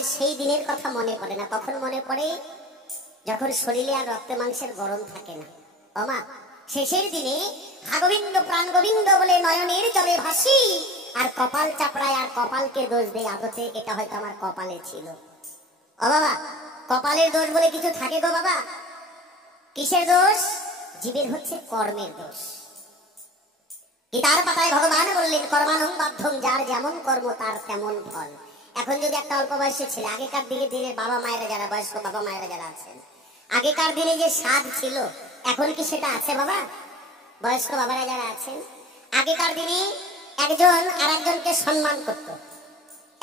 আমাদের সেই দিনের কথা মনে পড়ে না। কখন মনে পড়ে? যখন শরীরে আর রক্তে মাংসের গরম থাকে না। ওমা, শেষের দিনে ভাগবিন্দ প্রাণ গোবিন্দ বলে নয়নের জলে ভাসি, আর কপাল চাপড়ায় আর কপালকে দোষ দেয় আদতে এটা হয়তো আমার কপালে ছিল। ও বাবা, কপালের দোষ বলে কিছু থাকে গো বাবা। কিসের দোষ? জীবের হচ্ছে কর্মের দোষ। গীতার পাতায় ভগবান বললেন কর্মানং বাধ্যং, যার যেমন কর্ম তার তেমন ফল। এখন যদি একটা অল্প বয়সের ছেলে, আগেকার দিনের বাবা মায়েরা যারা, বয়স্ক বাবা মায়েরা যারা আছেন, আগেকার দিনে যে স্বাদ ছিল এখন কি সেটা আছে বাবা? বয়স্ক বাবারা যারা আছেন, আগেকার দিনে একজন আর একজনকে সম্মান করত।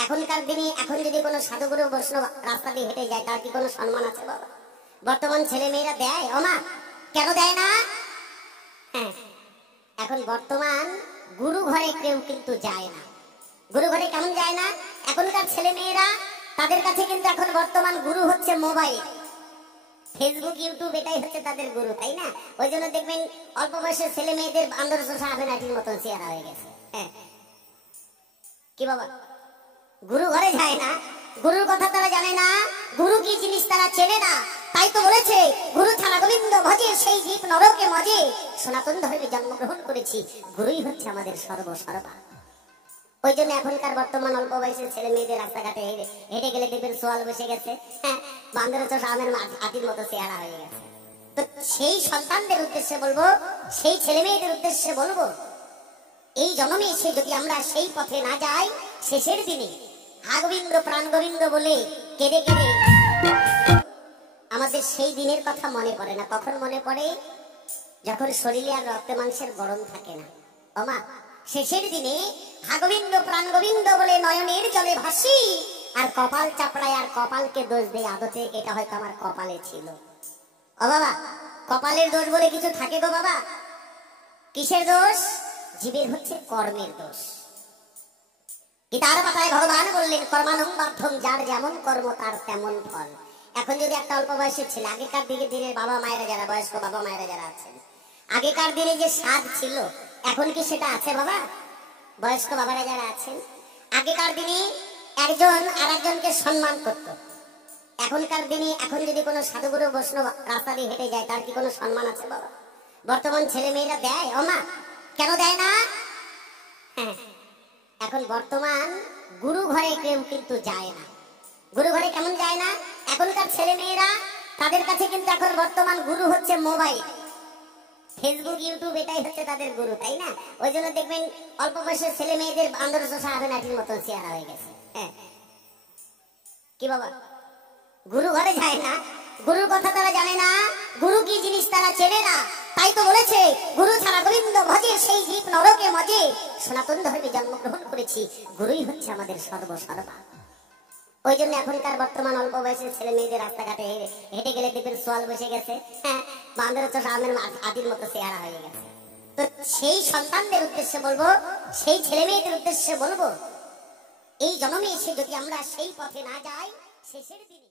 এখনকার দিনে এখন যদি কোনো সাধুগুরু বৈষ্ণব রাস্তা দিয়ে হেঁটে যায় তার কি কোনো সম্মান আছে বাবা? বর্তমান ছেলে মেয়েরা দেয়? ওমা, কেন দেয় না? হ্যাঁ, এখন বর্তমান গুরু ঘরে কেউ কিন্তু যায় না। গুরু ঘরে কেমন যায় না? এখনকার ছেলে মেয়েরা, তাদের কাছে কিন্তু এখন বর্তমান গুরু হচ্ছে মোবাইল, ফেসবুক, ইউটিউব, এটাই হচ্ছে তাদের গুরু, তাই না? ওই জন্য দেখবেন অল্প বয়সের ছেলে মেয়েদের আন্দোলন আবেনাটির মতন চেহারা হয়ে গেছে। হ্যাঁ, কি বাবা, গুরু ঘরে যায় না, গুরুর কথা তারা জানে না, গুরু কি জিনিস তারা চেনে না। তাই তো বলেছে গুরু ছাড়া গোবিন্দ ভজে সেই জীব নরকে মজে, সনাতন ধর্মে জন্মগ্রহণ করেছি, গুরুই হচ্ছে আমাদের সর্বসর্বা। ওই জন্য এখনকার বর্তমান অল্প বয়সের ছেলে মেয়েদের রাস্তাঘাটে হেঁটে গেলে দেখবেন সোয়াল বসে গেছে, হ্যাঁ, বান্দরের চোষ আমের আটির মতো চেহারা হয়ে গেছে। তো সেই সন্তানদের উদ্দেশ্যে বলবো, সেই ছেলে মেয়েদের উদ্দেশ্যে বলবো, এই জন্মে এসে যদি আমরা সেই পথে না যাই, শেষের দিনে ভাগবিন্দ প্রাণ গোবিন্দ বলে কেঁদে কেঁদে আমাদের সেই দিনের কথা মনে পড়ে না। কখন মনে পড়ে? যখন শরীরে আর রক্তে মাংসের গরম থাকে না। ওমা, শেষের দিনে ভাগবিন্দ প্রাণ গোবিন্দ বলে নয়নের জলে ভাসি, আর কপাল চাপড়ায় আর কপালকে দোষ দেয় আদতে এটা হয়তো আমার কপালে ছিল। ও বাবা, কপালের দোষ বলে কিছু থাকে গো বাবা। কিসের দোষ? জীবের হচ্ছে কর্মের দোষ। গীতার পাতায় ভগবান বললেন কর্মানং বাধ্যং, যার যেমন কর্ম তার তেমন ফল। এখন যদি একটা অল্প বয়সের ছেলে, আগেকার দিনের বাবা মায়েরা যারা, বয়স্ক বাবা মায়েরা যারা আছেন, আগেকার দিনে যে স্বাদ ছিল এখন কি সেটা আছে বাবা? বয়স্ক বাবারা যারা আছেন, আগেকার দিনে একজন আর একজনকে সম্মান করত। এখনকার দিনে এখন যদি কোনো সাধুগুরু বৈষ্ণব রাস্তা দিয়ে হেঁটে যায় তার কি কোনো সম্মান আছে বাবা? বর্তমান ছেলে মেয়েরা দেয়? ওমা, কেন দেয় না? হ্যাঁ, এখন বর্তমান গুরু ঘরে কেউ কিন্তু যায় না। গুরু ঘরে কেমন যায় না? এখনকার ছেলে মেয়েরা, তাদের কাছে কিন্তু এখন বর্তমান গুরু হচ্ছে মোবাইল, ফেসবুক, ইউটিউব, এটাই হচ্ছে তাদের গুরু, তাই না? ওই জন্য দেখবেন অল্প বয়সের ছেলে মেয়েদের আন্দোলন আবেনাটির মতন চেহারা হয়ে গেছে। হ্যাঁ, কি বাবা, গুরু ঘরে যায় না, গুরুর কথা তারা জানে না, গুরু কি জিনিস তারা চেনে না। তাই তো বলেছে গুরু ছাড়া গোবিন্দ ভজে সেই জীব নরকে মজে, সনাতন ধর্মে জন্মগ্রহণ করেছি, গুরুই হচ্ছে আমাদের সর্বসর্বা। ওই জন্য এখনকার বর্তমান অল্প বয়সের ছেলে মেয়েদের রাস্তাঘাটে হেঁটে গেলে দেখবেন সোয়াল বসে গেছে, হ্যাঁ, বান্দরের চোষ আমের আটির মতো চেহারা হয়ে গেছে। তো সেই সন্তানদের উদ্দেশ্যে বলবো, সেই ছেলে মেয়েদের উদ্দেশ্যে বলবো, এই জন্মে এসে যদি আমরা সেই পথে না যাই, শেষের দিনে